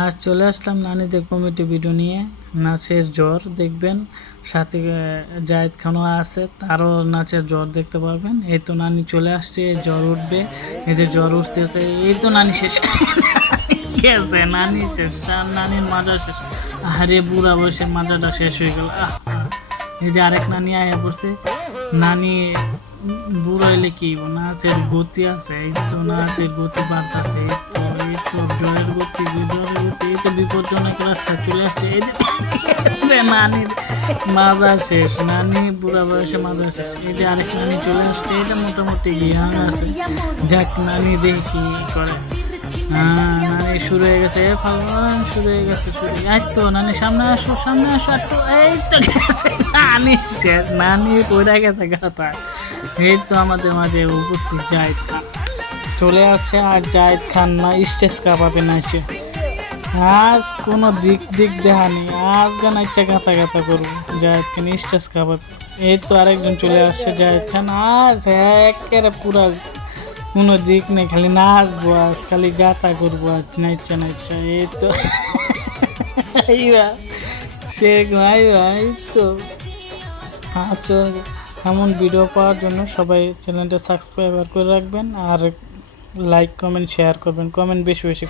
আজ চলে আসলাম নানিদের committee video নিয়ে। নাচের জ্বর দেখবেন, সাথে জায়েদ খানও আছে, তারও নাচের জ্বর দেখতে পাবেন। এই তো নানি চলে আসছে, জ্বর উঠবে, এদের জ্বর উঠতেছে। এই তো নানি শেষ গেছে, নানি শেষ, নানির মাজা শেষ। আরে বুড়া বয়সের মাজাটা শেষ হয়ে গেল। এই যে আরেক নানি আয়া পড়ছে। নানি বুড়ো হইলে কি নাচের গতি আছে, এই তো নাচের গতি বাড়তেছে, এই তো জয়ের গতি, জয়ের গতি, এই তো বিপজ্জনক রাস্তা চলে আসছে। এই যে নানির মাজা শেষ, নানি বুড়া বয়সে মাজা শেষ। এই যে আরেক নানি চলে আসছে, এটা মোটামুটি জ্ঞান আছে। যাক, নানি দেখি কি করে। হ্যাঁ, নানি শুরু হয়ে গেছে, শুরু হয়ে গেছে, এই তো নানি সামনে আসো, সামনে আসো একটু। এই তো গেছে নানি শেষ, নানি পড়ে গেছে গাথায়। এই তো আমাদের মাঝে উপস্থিত জায়েদ খান চলে আছে। আর জায়েদ খান না স্টেজ কাঁপাবে না সে। আজ কোনো দিক দেখানি, আজ গান ইচ্ছা গাঁথা গাঁথা করবো। জায়েদ খান স্টেজ কাঁপাবে। এই তো আরেকজন চলে আসছে, জায়েদ খান আজ একেবারে পুরা কোনো দিক নেই, খালি নাচবো আজ, খালি গাতা করবো আজ, নাইচ্ছা নাইচ্ছা। এই তো এই তো আচ্ছা, এমন ভিডিও পাওয়ার জন্য সবাই চ্যানেলটা সাবস্ক্রাইব করে রাখবেন, আর লাইক কমেন্ট শেয়ার করবেন, কমেন্ট বেশি বেশি